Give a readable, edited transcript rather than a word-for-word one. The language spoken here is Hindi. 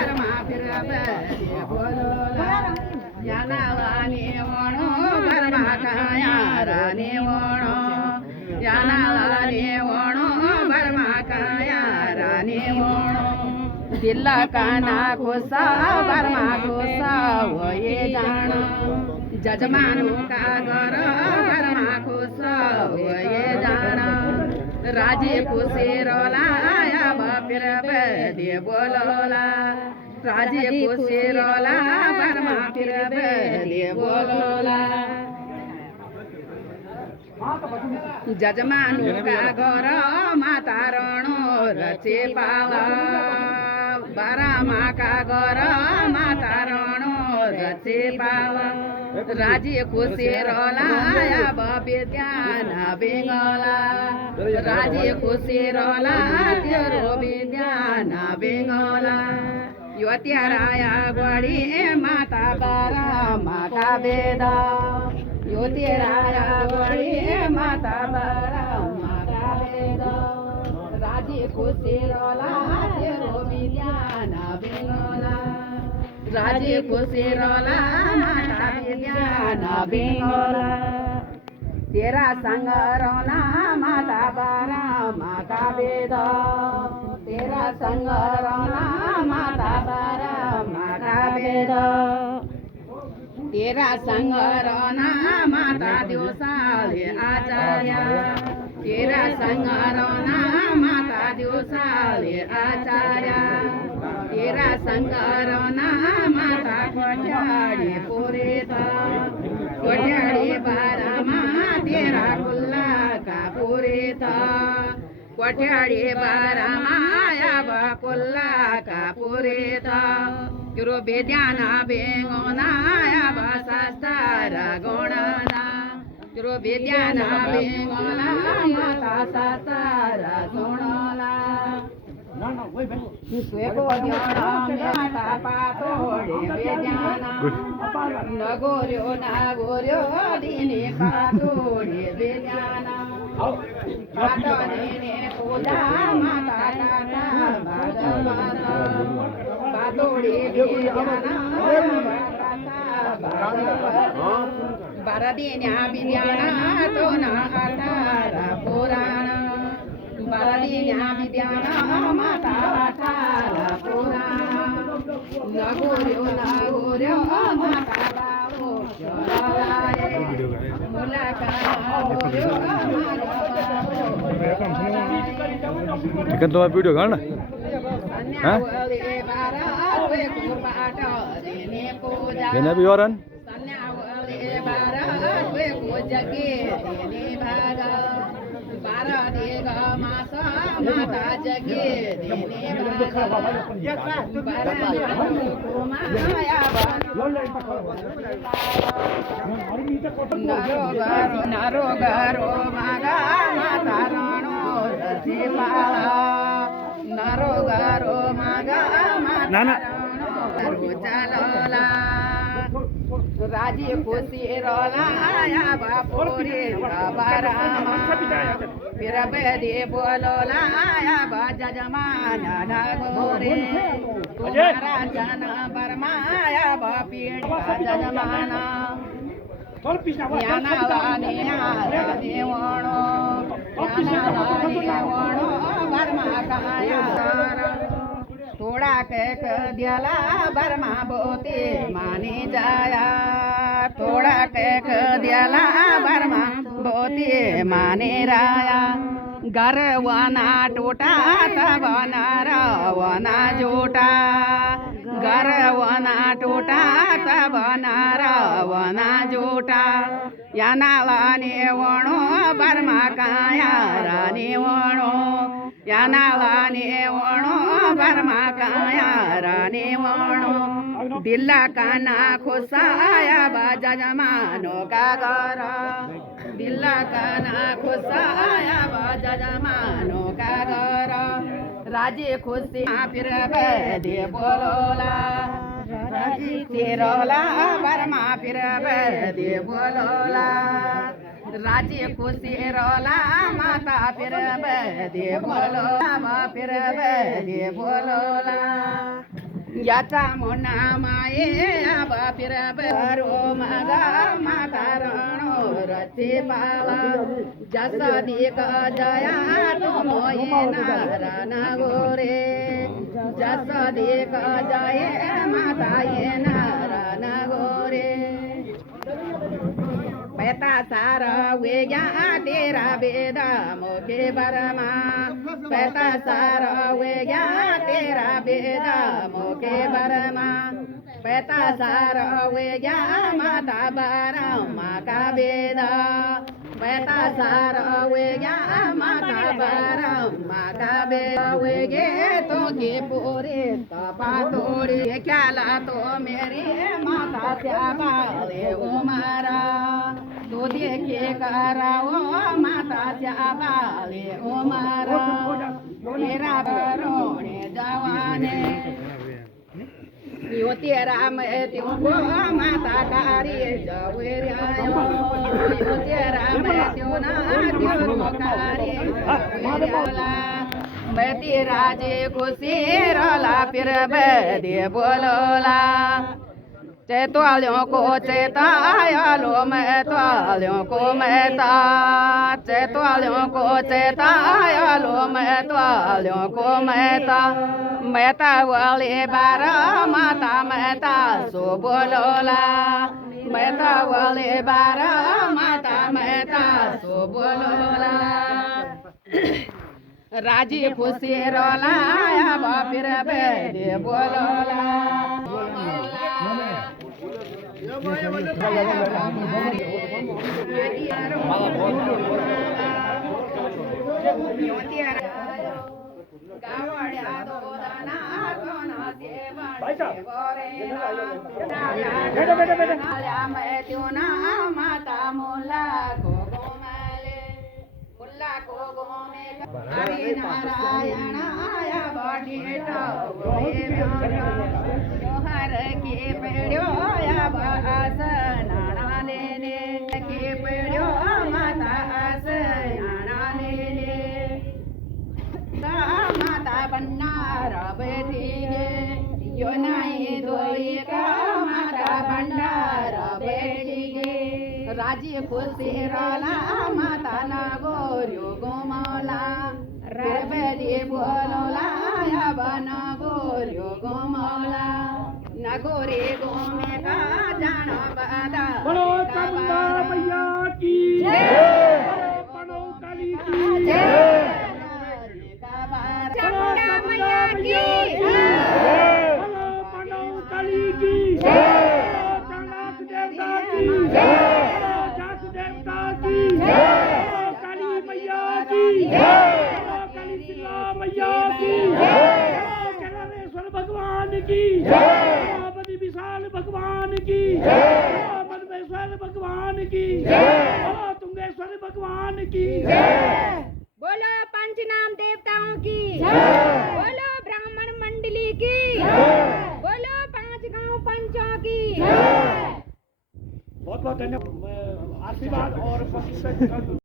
बरमा फिर बदे बोलोला याना वानी वणो बरमा काया रानी वणो याना वानी वणो बरमा काया रानी वणो दिल्ला काना खुसा बरमा खुसा वो ये जानो जजमानु का घर बरमा खुसा वो ये जानो राजे खुशी रोला या फिर बदे बोलोला राजे खुशी रोला बरमा फिर बदे बोलोला जजमानु का घर माता रणो रचे पाला बरमा का घर माता रणो रचे पाला राजे खुशी रोला या विद्यान बेंगला राजे खुशी रोला तेरो विद्यान बेंगला यो त्याराया गडी माता बारा माता बेदा यो तेराया गडी माता बारा माता बेदा राजे खुशी रोला तेरो विद्यान बेंगला राजे खुशी रोला माता विद्यान बेंगला तेरा संग रोना माता बारा माता बेदा तेरा संग रोना माता बारा माता बेदा तेरा संग रोना माता दिवसाले आचार्य तेरा संग रोना माता दिवसाले आचार्य तेरा संग रोना माता कोठ्याडी पुरेता कोठ्याडी बारामा तेरा कुल्ला का पुरेता कोठ्याडी बारामा या कुल्ला का पुरेता किरो बेद्याना बेंगोना या शास्त्रा गोणाना किरो बेद्याना बेंगोना माता शास्त्रा गोणाला स्वेको द्याना माता पातोडे बेद्याना नगोर्यो नागोर्यो दिने पातोडे बेद्याना पातो दिने पूजा माता काका भागवता पातोडे बेद्याना बरदिन्या विद्याना तो ना आतारा पुराण बरदिन्या विद्याना माता आतारा पुराण नगोर्यो नागोर्यो माता बाबो चलाए मुलाका गोर्यो चिकन तो वीडियो गाना हाँ ये भी और माता जगे नारो गारो मागा माता रणो रचे पाला नारो गारो मागा माता रणो चलोला राजे खुशी रोला या बापोरे बारामा फिर बदे बोलोला या जजमाना नागोरे तुम्हारा जन बरमा या पीड़ा जजमाना याना वाने राधे वणो याना वाने वणो बरमा काया थोड़ा कह दियाला बरमा बोते माने जाया थोड़ा कह दियाला बरमा बोते माने राया घर वना टूटा तब वना जोटा घर वना टूटा तब वना जोटा याना वाने वणो बरमा काया रानी वणो याना वाने वणो बरमा काया रानी वणो दिल्ला काना खुसाया बाजा जमानो का घर दिल्ला काना खुसाया बाजा जमानो का घर राजे खुशी फिर बदे बोलोला राजी तेरोला बरमा फिर बदे बोलोला राजे खुशी रोला माता फिर बदे बोलोला फिर बदे बोलोला याचा मोना माये बापिर बरो मगा मातारणो रचे पावा जस देख जया तो मोये नारायण गोरे जस देख जय माता ये नारायण गोरे पैता सारा वेग्या तेरा बेदा मोके बरमा पैता सारा वेग्या तेरा बेदा मोके बरमा पैता सारा वेग्या माता बरमा का बेदा पैता सारा वेग्या माता बरमा का बेदा वेगे तो के पूरे तपा तोड़ी क्या ला तो मेरी माता श्यामा ले ओ मारा तो देखे कराओ माता श्यामा ले ओ मारा तेरा बरोने जवाने यो तेरा मैं तुमको माता कारी जवेरियो यो तेरा मैं त्यो ना त्यो कारी जवेरियोला मैं तेरा जे खुशी रोला फिर दे बोलोला चैतालियों को चैतायालो मैं तालियों को मैता चैतालियों को चैतायालो मैं तालियों को मैता मैता वाले बारा माता मैता सो बोलोला मैता वाले बारा माता मैता सो बोलोला राजी खुशी रोला बापिर दे बोलोला माता मुल्ला को गोमाले मुल्ला को गोमे हरि नारायण आया बाटेटा हर के पेड़ो या बास नाना लेने के पेड़ो माता आस नाना लेने माता भंडार बैठी यो नहीं दोई का माता भंडार बैठी राजी खुशी रोला माता ना गोर्यो गोमला रेबेदी बोलोला या बना गोर्यो गोमला नगोरे गोमे का जाना बादा बोलो चामुंडा मैया की जय बोलो काली की जय चामुंडा मैया की बोलो पनो काली की जय चाणक देवता की जय जात देवता की जय काली मैया की जय काली सिला मैया की जय केदारेश्वर भगवान की जय विशाल भगवान की जय मधुमेश्वर भगवान की जय तुंगेश्वर भगवान की जय बोलो पंचनाम देवताओं की जय बोलो ब्राह्मण मंडली की बोलो 5 गांव पंचों की बहुत बहुत धन्यवाद आशीर्वाद और